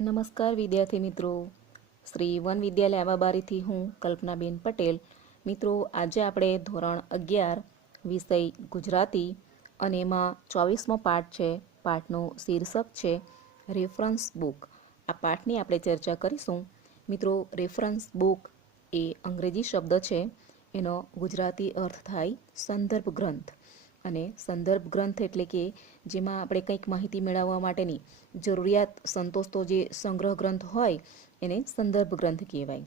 નમસ્કાર વિદ્યાર્થી મિત્રો. શ્રી વન વિદ્યાલય આંબાબારીથી હું કલ્પનાબેન પટેલ. મિત્રો, આજે આપણે ધોરણ અગિયાર, વિષય ગુજરાતી અને એમાં ચોવીસમો પાઠ છે. પાઠનું શીર્ષક છે રેફરન્સ બુક આ પાઠની આપણે ચર્ચા કરીશું. મિત્રો રેફરન્સ બુક એ અંગ્રેજી શબ્દ છે. એનો ગુજરાતી અર્થ થાય સંદર્ભ ગ્રંથ. અને સંદર્ભ ગ્રંથ એટલે કે જેમાં આપણે કંઈક માહિતી મેળવવા માટેની જરૂરિયાત સંતોષતો જે સંગ્રહ ગ્રંથ હોય એને સંદર્ભ ગ્રંથ કહેવાય.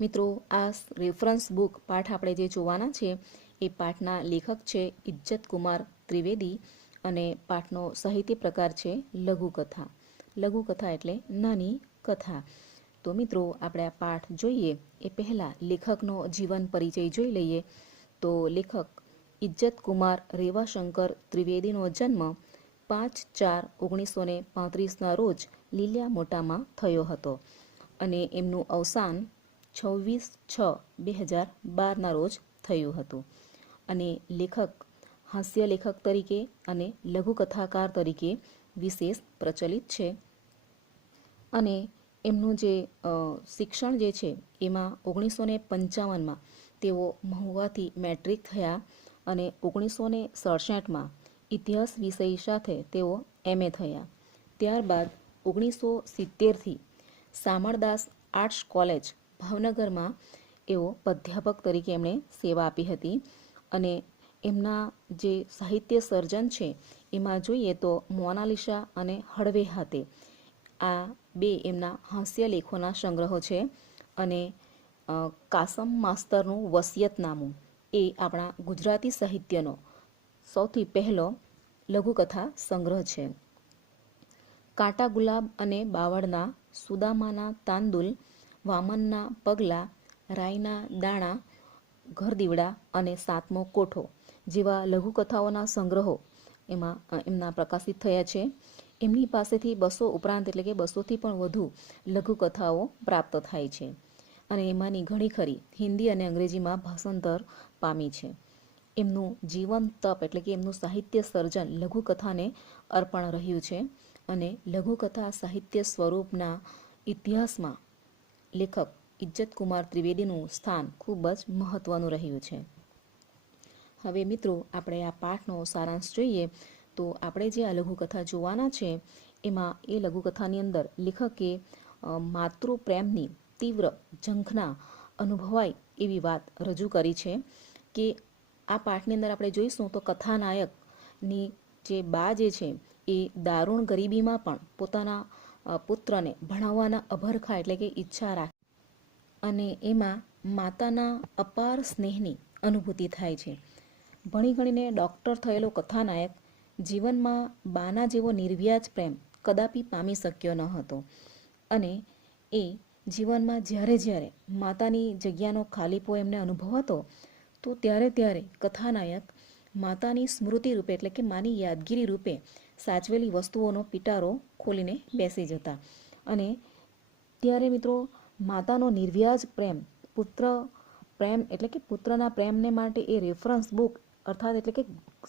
મિત્રો, આ રેફરન્સ બુક પાઠ આપણે જે જોવાના છે એ પાઠના લેખક છે ઇજ્જત કુમાર ત્રિવેદી અને પાઠનો સાહિત્ય પ્રકાર છે લઘુકથા. લઘુકથા એટલે નાની કથા. તો મિત્રો, આપણે આ પાઠ જોઈએ, એ પહેલાં લેખકનો જીવન પરિચય જોઈ લઈએ. તો લેખક ઇજ્જત કુમાર રેવાશંકર ત્રિવેદીનો જન્મ પાંચ ચાર ઓગણીસો ને પાંત્રીસના રોજ લીલિયા મોટામાં થયો હતો અને એમનું અવસાન છવ્વીસ છ બે હજાર બારના રોજ થયું હતું. અને લેખક હાસ્ય લેખક તરીકે અને લઘુકથાકાર તરીકે વિશેષ પ્રચલિત છે. અને એમનું જે શિક્ષણ જે છે, એમાં ઓગણીસો ને પંચાવનમાં તેઓ મહુવાથી મેટ્રિક થયા અને ઓગણીસો ને સડસઠમાં ઇતિહાસ વિષય સાથે તેઓ એમએ થયા. ત્યારબાદ ઓગણીસો સિત્તેરથી શામળદાસ આર્ટ્સ કોલેજ ભાવનગરમાં એઓ પ્રાધ્યાપક તરીકે એમણે સેવા આપી હતી અને એમના જે સાહિત્ય સર્જન છે એમાં જોઈએ તો મોનાલિસા અને હળવે હાથે. આ બે એમના હાસ્ય લેખોના સંગ્રહો છે અને કાસમ માસ્તરનું વસિયતનામું. એ આપણા ગુજરાતી સાહિત્યનો સૌથી પહેલો લઘુકથા સંગ્રહ છે. કાંટા ગુલાબ અને બાવળના સુદામાના તાંદુલ, વામનના પગલા, રાઈના દાણા, ઘરદીવડા અને સાતમો કોઠો જેવા લઘુકથાઓના સંગ્રહો એમાં એમના પ્રકાશિત થયા છે. એમની પાસેથી બસો ઉપરાંત એટલે કે બસોથી પણ વધુ લઘુકથાઓ પ્રાપ્ત થાય છે. અને એમાંની ઘણી ખરી, હિન્દી અને અંગ્રેજીમાં ભાષાંતર પામી છે. એમનું જીવન તપ એટલે કે એમનું સાહિત્ય સર્જન લઘુકથાને અર્પણ રહ્યું છે અને લઘુકથા સાહિત્ય સ્વરૂપના ઇતિહાસમાં લેખક ઇજ્જત ત્રિવેદીનું સ્થાન ખૂબ જ મહત્વનું રહ્યું છે. હવે મિત્રો, આપણે આ પાઠનો સારાંશ જોઈએ તો આપણે જે આ લઘુકથા જોવાના છે, એમાં એ લઘુકથાની અંદર લેખકે માતૃપ્રેમની માતૃ પ્રેમની તીવ્ર ઝંખના અનુભવાય એવી વાત રજૂ કરી છે. કે આ પાઠની અંદર આપણે જોઈશું તો કથાનાયકની જે બા જે છે એ દારૂણ ગરીબીમાં પણ પોતાના પુત્રને ભણાવવાના અભરખા એટલે કે ઈચ્છા રાખે અને એમાં માતાના અપાર સ્નેહની અનુભૂતિ થાય છે. ભણી ગણીને ડૉક્ટર થયેલો કથાનાયક જીવનમાં બાના જેવો નિર્વ્યાજ પ્રેમ કદાપી પામી શક્યો ન હતો અને એ જીવનમાં જ્યારે જ્યારે માતાની જગ્યાનો ખાલીપો એમને અનુભવાતો તો ત્યારે ત્યારે કથાનાયક માતાની સ્મૃતિ રૂપે એટલે કે માની યાદગીરી રૂપે સાચવેલી વસ્તુઓનો પિટારો ખોલીને બેસી જતા. અને ત્યારે મિત્રો માતાનો નિર્વ્યાજ પ્રેમ, પુત્ર પ્રેમ એટલે કે પુત્રના પ્રેમને માટે એ રેફરન્સ બુક અર્થાત એટલે કે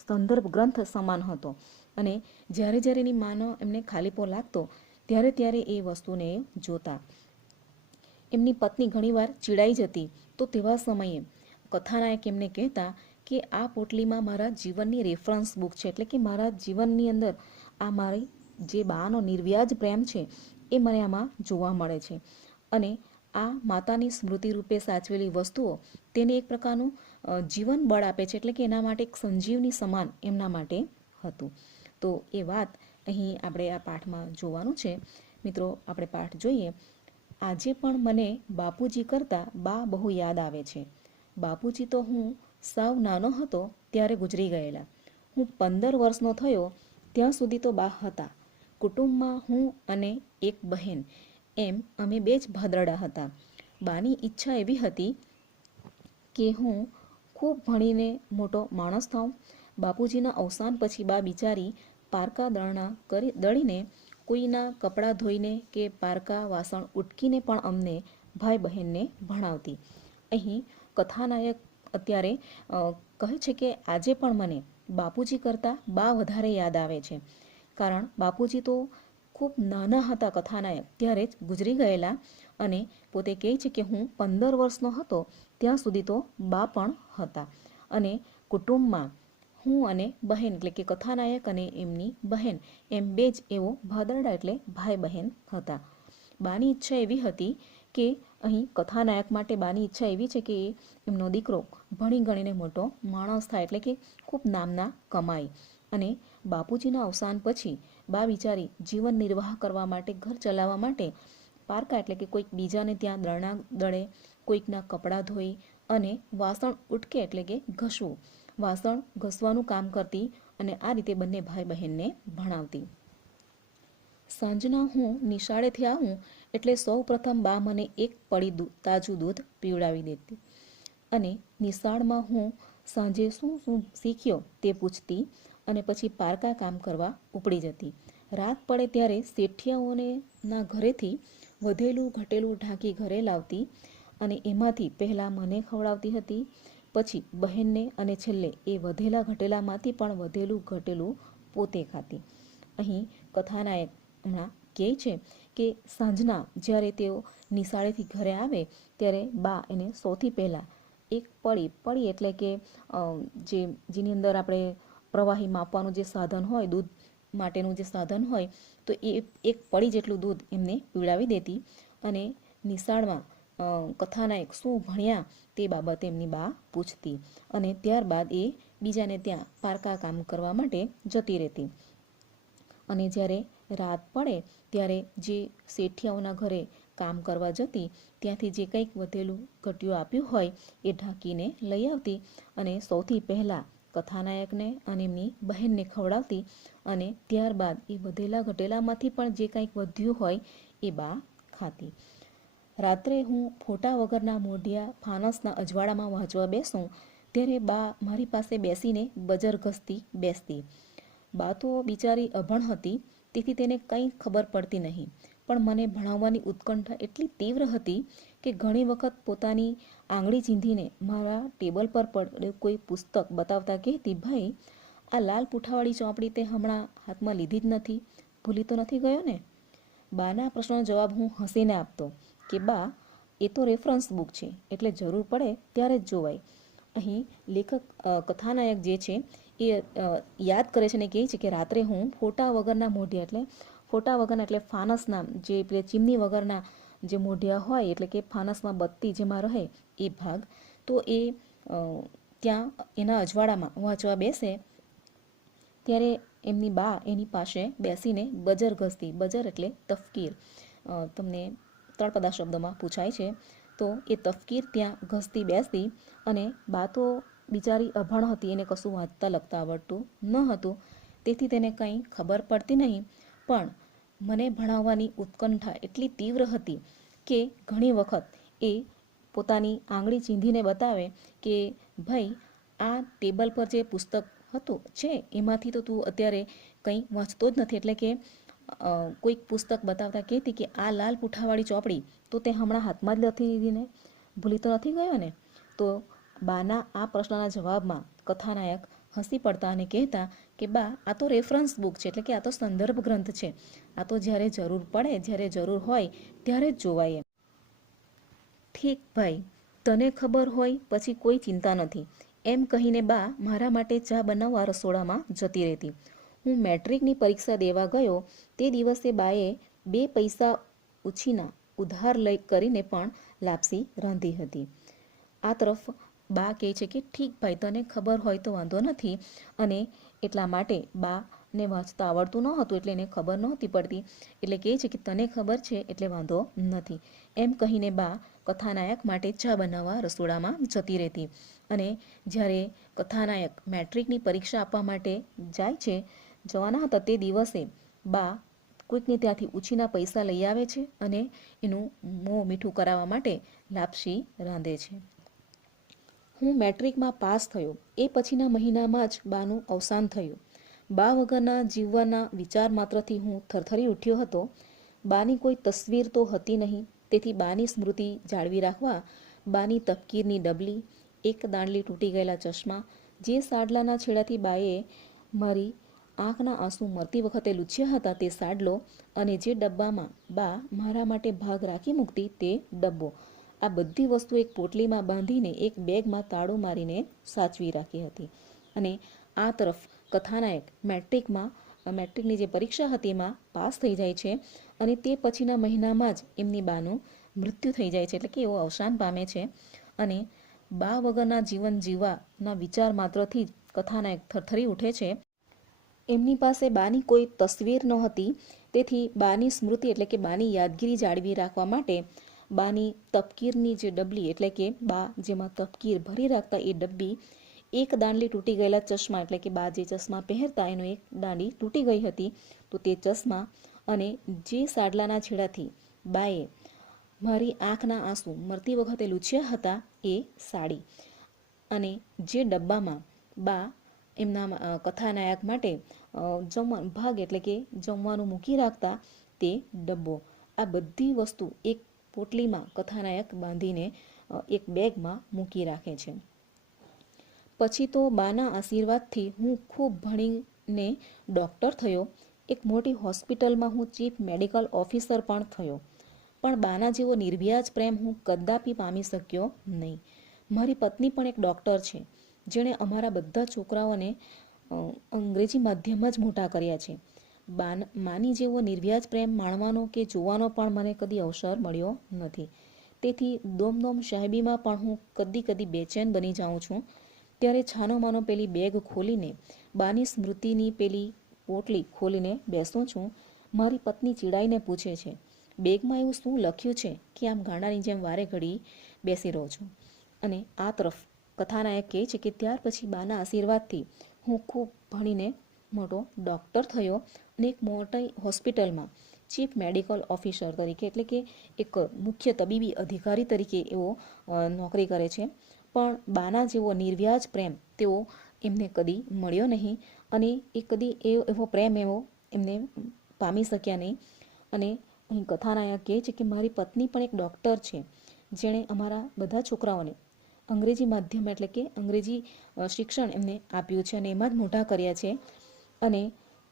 સંદર્ભ ગ્રંથ સમાન હતો. અને જ્યારે જ્યારે એની માનો એમને ખાલીપો લાગતો, ત્યારે ત્યારે એ વસ્તુને જોતા. એમની પત્ની ઘણીવાર ચીડાઈ જતી, તો તેવા સમયે કથાનાયક એમને કહેતા કે આ પોટલીમાં મારા જીવનની રેફરન્સ બુક છે. એટલે કે મારા જીવનની અંદર આ મારી જે બાનો નિર્વ્યાજ પ્રેમ છે એ મને આમાં જોવા મળે છે. અને આ માતાની સ્મૃતિ રૂપે સાચવેલી વસ્તુઓ તેને એક પ્રકારનું જીવન બળ આપે છે. એટલે કે એના માટે એક સંજીવની સમાન એમના માટે હતું. તો એ વાત અહીં આપણે આ પાઠમાં જોવાનું છે. મિત્રો, આપણે પાઠ જોઈએ. આજે પણ મને બાપુજી કરતાં બા બહુ યાદ આવે છે. બાપુજી તો હું સાવ નાનો હતો ત્યારે ગુજરી ગયેલા. હું પંદર વર્ષનો થયો, ત્યાં સુધી તો બા હતા. કુટુંબમાં હું અને એક બહેન, એમ અમે બે જ ભાદરડા હતા. બાની ઈચ્છા એવી હતી કે હું ખૂબ ભણીને મોટો માણસ થાઉં. બાપુજીના અવસાન પછી બા બિચારી પારકા દળના કરી, દળીને કોઈના કપડાં ધોઈને કે પારકા વાસણ ઉટકીને પણ અમને ભાઈ બહેનને ભણાવતી. અહીં કથાનાયક અત્યારે કહે છે કે આજે પણ મને બાપુજી કરતાં બા વધારે યાદ આવે છે. કારણ બાપુજી તો ખૂબ નાના હતા કથાનાયક ત્યારે જ ગુજરી ગયેલા અને પોતે કહે છે કે હું પંદર વર્ષનો હતો, ત્યાં સુધી તો બા પણ હતા. અને કુટુંબમાં હું અને બહેન એટલે કે કથાનાયક અને એમની બહેન, એમ બે જ એવો ભાદરડા એટલે ભાઈ બહેન હતા. બાની ઈચ્છા એવી હતી કે અહીં કથાનાયક માટે બાની ઈચ્છા એવી છે કે એમનો દીકરો ભણી ગણીને મોટો માણસ થાય એટલે કે ખૂબ નામના કમાય. અને બાપુજીના અવસાન પછી બા વિચારી જીવન નિર્વાહ કરવા માટે ઘર ચલાવવા માટે પારકા એટલે કે કોઈક બીજાને ત્યાં દળના દળે, કોઈકના કપડાં ધોઈ અને વાસણ ઉટકે એટલે કે ઘસવું. વાસણ ઘસવાનું કામ કરતી અને આ રીતે બંને ભાઈ બહેનને ભણાવતી. સાંજના હું નિશાળેથી આવું એટલે સૌ પ્રથમ બા મને એક પડી દૂધ તાજું દૂધ પીવડાવી દેતી. અને નિશાળમાં હું સાંજે શું શું શીખ્યો તે પૂછતી અને પછી પારકા કામ કરવા ઉપડી જતી. રાત પડે ત્યારે શેઠિયાઓને ના ઘરેથી વધેલું ઘટેલું ઢાંકી ઘરે લાવતી અને એમાંથી પહેલાં મને ખવડાવતી હતી, પછી બહેનને અને છેલ્લે એ વધેલા ઘટેલામાંથી પણ વધેલું ઘટેલું પોતે ખાતી. અહીં કથાનાયક હમણાં કહે છે કે સાંજના જ્યારે તેઓ નિશાળેથી ઘરે આવે, ત્યારે બા એને સૌથી પહેલાં એક પડી પડી એટલે કે જે, જેની અંદર આપણે પ્રવાહી માપવાનું જે સાધન હોય, દૂધ માટેનું જે સાધન હોય, તો એ એક પડી જેટલું દૂધ એમને પીવડાવી દેતી અને નિશાળમાં કથાનાયક શું ભણ્યા તે બાબતે એમની બા પૂછતી અને ત્યારબાદ એ બીજાને ત્યાં પારકા કામ કરવા માટે જતી રહેતી. અને જ્યારે રાત પડે ત્યારે જે શેઠિયાઓના ઘરે કામ કરવા જતી, ત્યાંથી જે કંઈક વધેલું ઘટ્યું આપ્યું હોય એ ઢાંકીને લઈ આવતી અને સૌથી પહેલાં કથાનાયકને અને એમની બહેનને ખવડાવતી અને ત્યારબાદ એ વધેલા ઘટેલામાંથી પણ જે કંઈક વધ્યું હોય એ બા ખાતી. રાત્રે હું ફોટા વગરના મોઢિયા ફાનસના અજવાળામાં વાંચવા બેસું, ત્યારે બા મારી પાસે બેસીને બજર ઘસતી બેસતી. બા તો બિચારી અભણ હતી તેથી તેને કંઈ ખબર પડતી નહીં. પણ મને ભણાવવાની ઉત્કંઠા એટલી તીવ્ર હતી કે ઘણી વખત પોતાની આંગળી ચીંધીને મારા ટેબલ પર પડેલું કોઈ પુસ્તક બતાવતા કહેતી, ભાઈ, આ લાલ પૂઠાવાળી ચોપડી તે હમણાં હાથમાં લીધી જ નથી. ભૂલી તો નથી ગયો ને? બાના પ્રશ્નનો જવાબ હું હસીને આપતો કે, બા, એ તો રેફરન્સ બુક છે. એટલે જરૂર પડે ત્યારે જ જોવાય. અહીં લેખક કથાનાયક જે છે એ યાદ કરે છે ને કહે છે કે રાત્રે હું ફોટા વગરના મોઢિયા એટલે ફોટા વગરના એટલે ફાનસના જે પેલી ચીમની વગરના જે મોઢિયા હોય એટલે કે ફાનસમાં બત્તી જેમાં રહે એ ભાગ, તો એ ત્યાં એના અજવાળામાં વાંચવા બેસે, ત્યારે એમની બા એની પાસે બેસીને બજર ઘસતી, બજર એટલે તફકીર તમને તળપદા શબ્દમાં પૂછાય છે, તો એ તફકીર ત્યાં ઘસતી બેસતી અને બા તો બિચારી અભણ હતી, એને કશું વાંચતા લખતા આવડતું ન હતું. તેથી તેને કંઈ ખબર પડતી નહીં, પણ મને ભણાવવાની ઉત્કંઠા એટલી તીવ્ર હતી કે ઘણી વખત એ પોતાની આંગળી ચીંધીને બતાવે કે, ભાઈ, આ ટેબલ પર જે પુસ્તક હતું છે, એમાંથી તો તું અત્યારે કંઈ વાંચતો જ નથી. એટલે કે કોઈક પુસ્તક બતાવતા કહેતી કે, આ લાલ પૂઠાવાળી ચોપડી, તો તે હમણાં હાથમાં જ નથી લીધી ને? ભૂલી તો નથી ગયો ને? તો બાના આ પ્રશ્નના જવાબમાં કથાનાયક હસી પડતા અને કહેતા કે, બા, આ તો રેફરન્સ બુક છે, એટલે કે આ તો સંદર્ભ ગ્રંથ છે. આ તો જ્યારે જરૂર પડે, જ્યારે જરૂર હોય, ત્યારે જ જોવાય ઠીક ભાઈ, તને ખબર હોય પછી કોઈ ચિંતા નથી. એમ કહીને બા મારા માટે ચા બનાવવા રસોડામાં જતી રહેતી. હું મેટ્રિકની પરીક્ષા દેવા ગયો. તે દિવસે બાએ બે પૈસા ઉછીના ઉધાર લઈ કરીને પણ લાપસી રાંધી હતી. આ તરફ બા કહે છે કે, ઠીક ભાઈ, તને ખબર હોય તો વાંધો નથી. અને એટલા માટે બાને વાંચતા આવડતું ન હતું એટલે એને ખબર નહોતી પડતી. એટલે કહે છે કે, તને ખબર છે એટલે વાંધો નથી. એમ કહીને બા કથાનાયક માટે ચા બનાવવા રસોડામાં જતી રહેતી. અને જ્યારે કથાનાયક મેટ્રિકની પરીક્ષા આપવા માટે જાય છે, જવાના હતા તે દિવસે બા કોઈકને ત્યાંથી ઉછીના પૈસા લઈ આવે છે અને એનું મોં મીઠું કરાવવા માટે લાપસી રાંધે છે. હું મેટ્રિકમાં પાસ થયો. એ પછીના મહિનામાં જ બાનું અવસાન થયું. બા વગરના જીવવાના વિચાર માત્રથી હું થરથરી ઉઠ્યો હતો. બાની કોઈ તસવીર તો હતી નહીં. તેથી બાની સ્મૃતિ જાળવી રાખવા બાની તપકીરની ડબલી, એક દાંડલી તૂટી ગયેલા ચશ્મા, જે સાડલાના છેડાથી બાએ મારી આંખના આંસુ મરતી વખતે લૂછ્યા હતા તે સાડલો અને જે ડબ્બામાં બા મારા માટે ભાગ રાખી મૂકતી તે ડબ્બો. આ બધી વસ્તુ એક પોટલીમાં બાંધીને એક બેગમાં તાળું મારીને સાચવી રાખી હતી. અને આ તરફ કથાનાયક મેટ્રિકમાં, મેટ્રિકની જે પરીક્ષા હતી એમાં પાસ થઈ જાય છે અને તે પછીના મહિનામાં જ એમની બાનું મૃત્યુ થઈ જાય છે. એટલે કે એઓ અવસાન પામે છે. અને બા વગરના જીવન જીવવાના વિચાર માત્રથી જ કથાનાયક થરથરી ઉઠે છે. એમની પાસે બાની કોઈ તસવીર ન હતી તેથી બાની સ્મૃતિ એટલે કે બાની યાદગીરી જાળવી રાખવા માટે બાની તપકીરની જે ડબલી, એટલે કે બા જેમાં તપકીર ભરી રાખતા એ ડબ્બી, એક દાંડલી તૂટી ગયેલા ચશ્મા, એટલે કે બા જે ચશ્મા પહેરતા એનો એક દાંડી તૂટી ગઈ હતી, તો તે ચશ્મા અને જે સાડલાના છેડાથી બાએ મારી આંખના આંસુ મરતી વખતે લૂછ્યા હતા એ સાડી. અને જે ડબ્બામાં બા એમના કથાનાયક માટે જમવા, ભાગ, એટલે કે જમવાનું મૂકી રાખતા તે ડબ્બો. આ બધી વસ્તુ એક પોટલીમાં કથાનાયક બાંધીને એક બેગમાં મૂકી રાખે છે. પછી તો બાના આશીર્વાદથી હું ખૂબ ભણીને ડૉક્ટર થયો. એક મોટી હોસ્પિટલમાં હું ચીફ મેડિકલ ઓફિસર પણ થયો. પણ બાના જેવો નિર્વ્યાજ પ્રેમ હું કદાપી પામી શક્યો નહીં. મારી પત્ની પણ એક ડૉક્ટર છે, જેણે અમારા બધા છોકરાઓને અંગ્રેજી માધ્યમમાં જ મોટા કર્યા છે. બાન માની જેવો નિર્વ્યાજ પ્રેમ માણવાનો કે જોવાનો પણ મને કદી અવસર મળ્યો નથી. તેથી દોમદોમ સાહેબીમાં પણ હું કદી કદી બેચેન બની જાઉં છું. ત્યારે છાનો માનો પેલી બેગ ખોલીને, બાની સ્મૃતિની પેલી પોટલી ખોલીને બેસું છું. મારી પત્ની ચીડાઈને પૂછે છે, બેગમાં એવું શું લખ્યું છે કે આમ ગાંડાની જેમ વારે ઘડી બેસી રહું છું? અને આ તરફ કથાનાયક કહે છે કે ત્યાર પછી બાના આશીર્વાદથી હું ખૂબ ભણીને મોટો ડૉક્ટર થયો અને એક મોટી હોસ્પિટલમાં ચીફ મેડિકલ ઓફિસર તરીકે એટલે કે એક મુખ્ય તબીબી અધિકારી તરીકે એઓ નોકરી કરે છે. પણ બાના જેવો નિર્વ્યાજ પ્રેમ તેઓ એમને કદી મળ્યો નહીં અને એ કદી એ, એવો પ્રેમ એવો એમને પામી શક્યા નહીં. અને અહીં કથાનાયક કહે છે કે મારી પત્ની પણ એક ડૉક્ટર છે, જેણે અમારા બધા છોકરાઓને અંગ્રેજી માધ્યમ એટલે કે અંગ્રેજી શિક્ષણ એમને આપ્યું છે અને એમાં જ મોટા કર્યા છે. અને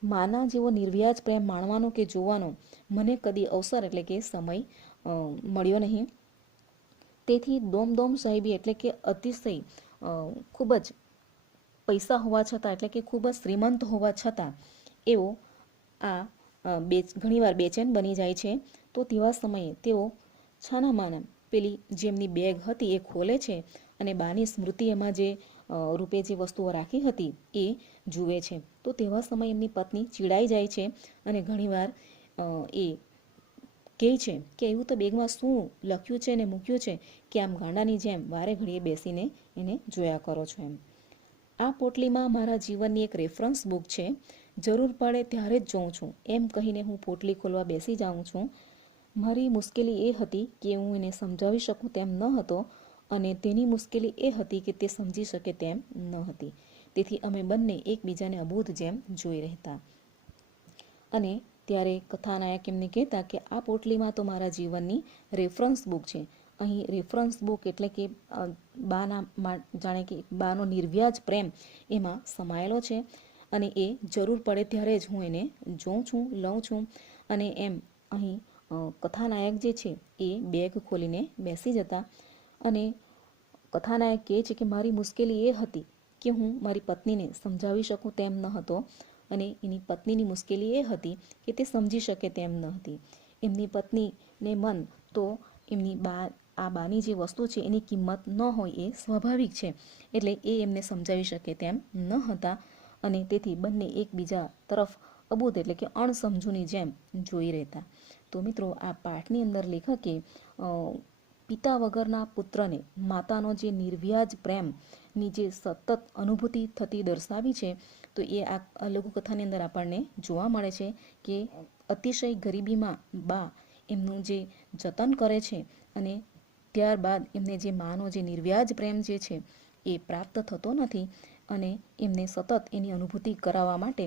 માના જેવો નિર્વ્યાજ પ્રેમ માણવાનો કે જોવાનો મને કદી અવસર એટલે કે સમય મળ્યો નહીં. તેથી દોમદોમ દોમ સાહેબી એટલે કે અતિશય ખૂબ જ પૈસા હોવા છતાં એટલે કે ખૂબ જ શ્રીમંત હોવા છતાં એઓ આ બે, ઘણીવાર બેચેન બની જાય છે. તો તેવા સમયે તેઓ છાના માના પેલી જેમની બેગ હતી એ ખોલે છે અને બાની સ્મૃતિ એમાં જે રૂપે જે વસ્તુઓ રાખી હતી એ જુએ છે. તો તેવા સમયે એમની પત્ની ચીડાઈ જાય છે અને ઘણીવાર એ કહે છે કે એવું તો બેગમાં શું લખ્યું છે ને મૂક્યું છે કે આમ ગાંડાની જેમ વારે ઘડીએ બેસીને એને જોયા કરો છો એમ. આ પોટલીમાં મારા જીવનની એક રેફરન્સ બુક છે. જરૂર પડે ત્યારે જ જોઉં છું. એમ કહીને હું પોટલી ખોલવા બેસી જાઉં છું. મારી મુશ્કેલી એ હતી કે હું એને સમજાવી શકું તેમ ન હતો અને તેની મુશ્કેલી એ હતી કે તે સમજી શકે તેમ ન હતી. તેથી અમે બંને એકબીજાને અબોધ જેમ જોઈ રહેતા. અને ત્યારે કથાનાયક એમને કહેતા કે, આ પોટલીમાં તો મારા જીવનની રેફરન્સ બુક છે. અહીં રેફરન્સ બુક એટલે કે બાના જાણે કે બાનો નિર્વ્યાજ પ્રેમ એમાં સમાયેલો છે. અને એ જરૂર પડે ત્યારે જ હું એને જોઉં છું, લઉં છું. અને એમ અહીં કથાનાયક જે છે એ બેગ ખોલીને બેસી જતા અને કથાનાયક કહે છે કે મારી મુશ્કેલી એ હતી કે હું મારી પત્નીને સમજાવી શકું તેમ ન હતો અને એની પત્નીની મુશ્કેલી એ હતી કે તે સમજી શકે તેમ ન હતી. એમની પત્નીને મન તો એમની બા, આ બાની જે વસ્તુ છે એની કિંમત ન હોય એ સ્વાભાવિક છે, એટલે એ એમને સમજાવી શકે તેમ ન હતા અને તેથી બંને એકબીજા તરફ અબૂત એટલે કે અણસમજૂની જેમ જોઈ રહેતા. તો મિત્રો, આ પાઠની અંદર લેખકે પિતા વગરના પુત્રને માતાનો જે નિર્વ્યાજ પ્રેમની જે સતત અનુભૂતિ થતી દર્શાવી છે, તો એ આ લઘુકથાની અંદર આપણને જોવા મળે છે કે અતિશય ગરીબીમાં બા એમનું જે જતન કરે છે અને ત્યારબાદ એમને જે માનો જે નિર્વ્યાજ પ્રેમ જે છે એ પ્રાપ્ત થતો નથી અને એમને સતત એની અનુભૂતિ કરાવવા માટે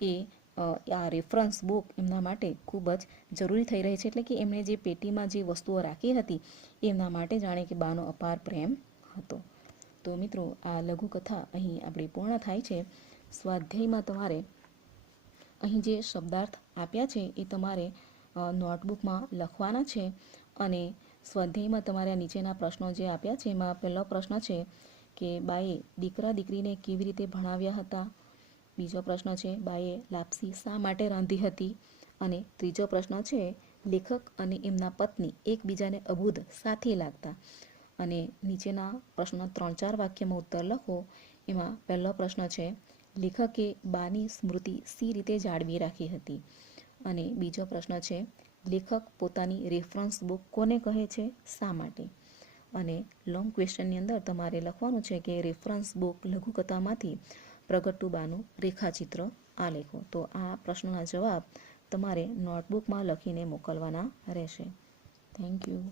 એ આ રેફરન્સ બુક એમના માટે ખૂબ જ જરૂરી થઈ રહી છે. એટલે કે એમણે જે પેટીમાં જે વસ્તુઓ રાખી હતી, એમના માટે જાણે કે બાનો અપાર પ્રેમ હતો. તો મિત્રો, આ લઘુકથા અહીં આપણી પૂર્ણ થાય છે. સ્વાધ્યાયમાં તમારે અહીં જે શબ્દાર્થ આપ્યા છે, એ તમારે નોટબુકમાં લખવાના છે અને સ્વાધ્યાયમાં તમારે નીચેના પ્રશ્નો જે આપ્યા છે, એમાં પહેલો પ્રશ્ન છે કે, બાએ દીકરા દીકરીને કેવી રીતે ભણાવ્યા હતા? બીજો પ્રશ્ન છે બાએ લાપસી શા માટે રાંધી હતી? અને ત્રીજો પ્રશ્ન છે, લેખક અને એમના પત્ની એકબીજાને અબૂધ સાથે લાગતા. અને નીચેના પ્રશ્ન ત્રણ ચાર વાક્યમાં ઉત્તર લખો. એમાં પહેલો પ્રશ્ન છે, લેખકે બાની સ્મૃતિ સી રીતે જાળવી રાખી હતી? અને બીજો પ્રશ્ન છે, લેખક પોતાની રેફરન્સ બુક કોને કહે છે, શા માટે? અને લોંગ ક્વેશ્ચનની અંદર તમારે લખવાનું છે કે રેફરન્સ બુક લઘુકથામાંથી પ્રગટુબાનું રેખાચિત્ર આ લેખો. તો આ પ્રશ્નોના જવાબ તમારે નોટબુકમાં લખીને મોકલવાના રહેશે. Thank you